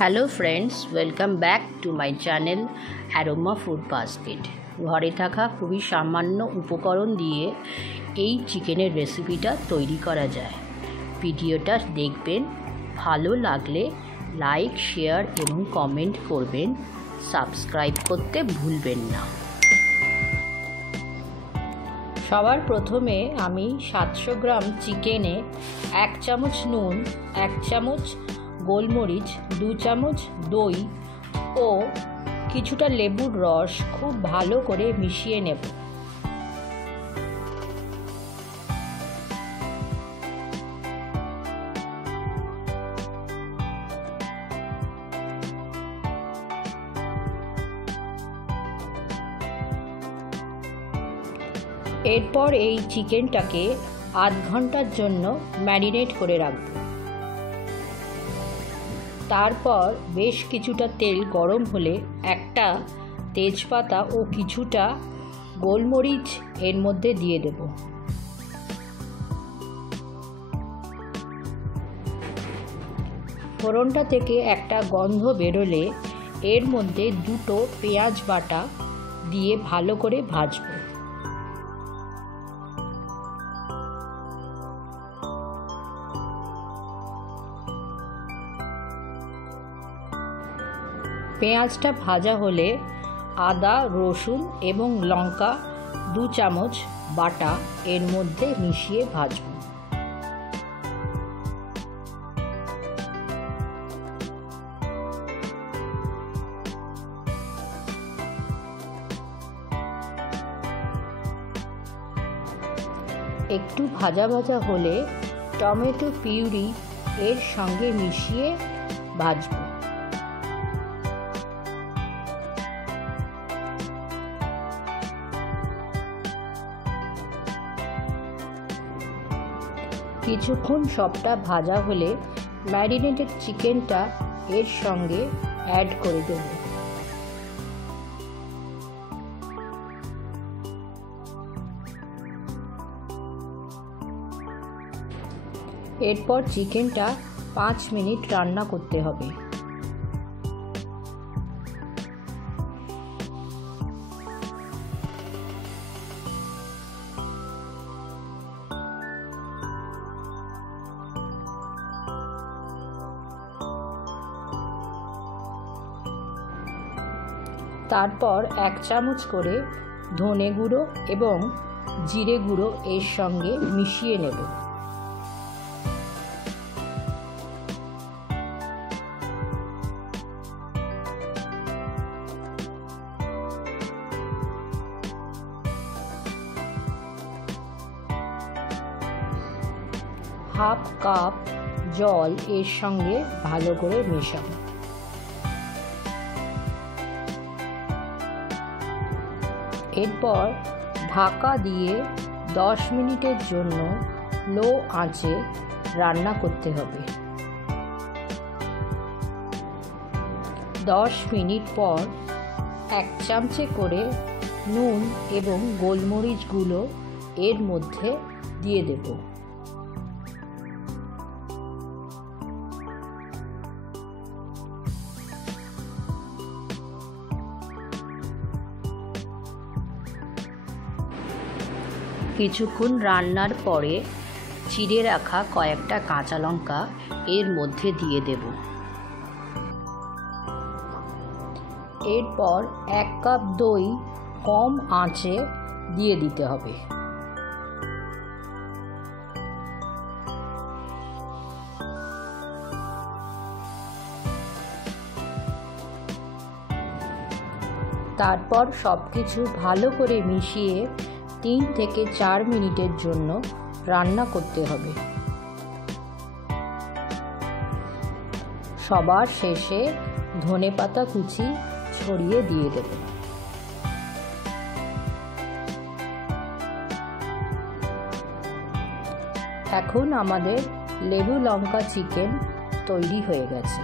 Hello friends, welcome back to my channel aroma food basket. ঘরে থাকা খুবই সামান্য উপকরণ দিয়ে এই চিকেনের রেসিপিটা তৈরি করা যায়। ভিডিওটা দেখবেন, ভালো লাগলে লাইক, শেয়ার এবং কমেন্ট করবেন। সাবস্ক্রাইব করতে ভুলবেন না। সবার প্রথমে আমি 700 গ্রাম চিকেনে 1 চামচ নুন, 1 চামচ গোলমরিচ, 2 চামচ দই ও কিছুটা লেবুর রস খুব ভালো করে মিশিয়ে নেব। এরপর এই চিকেনটাকে আধ ঘন্টার জন্য ম্যারিনেট করে রাখব। তারপর বেশ কিছুটা তেল গরম হলে একটা তেজপাতা ও কিছুটা গোলমরিচ এর মধ্যে দিয়ে দেব। ফোড়নটা থেকে একটা গন্ধ বেরোলে এর মধ্যে 2টো পেঁয়াজ বাটা দিয়ে ভালো করে ভাজব। পেঁয়াজটা ভাজা হলে আদা, রসুন এবং লঙ্কা 2 চামচ বাটা এর মধ্যে মিশিয়ে ভাজব। একটু ভাজা ভাজা হলে টমেটো পিউরি এর সঙ্গে মিশিয়ে ভাজব। কিছুক্ষণ সবটা ভাজা হলে ম্যারিনেটেড চিকেনটা এর সঙ্গে অ্যাড করে দেব। এরপর চিকেনটা 5 মিনিট রান্না করতে হবে। তারপর 1 চামচ করে ধনে গুঁড়ো এবং জিরে গুঁড়ো এর সঙ্গে মিশিয়ে নেব। হাফ কাপ জল এর সঙ্গে ভালো করে মেশাবো। এরপর ঢাকা দিয়ে 10 মিনিটের জন্য লো আঁচে রান্না করতে হবে। 10 মিনিট পর 1 চামচে করে নুন এবং গোলমরিচ গুঁড়ো এর মধ্যে দিয়ে দেব। কিছুক্ষণ রান্নার পরে চিড়ে রাখা কয়েকটা কাঁচা লঙ্কা এর মধ্যে দিয়ে দেব। এরপর 1 কাপ দই কম আঁচে দিয়ে দিতে হবে। তারপর সবকিছু ভালো করে মিশিয়ে 3 থেকে 4 মিনিটের জন্য রান্না করতে হবে। সবার শেষে ধনেপাতা কুচি ছড়িয়ে দিয়ে দেব। এখন আমাদের লেবু লঙ্কা চিকেন তৈরি হয়ে গেছে।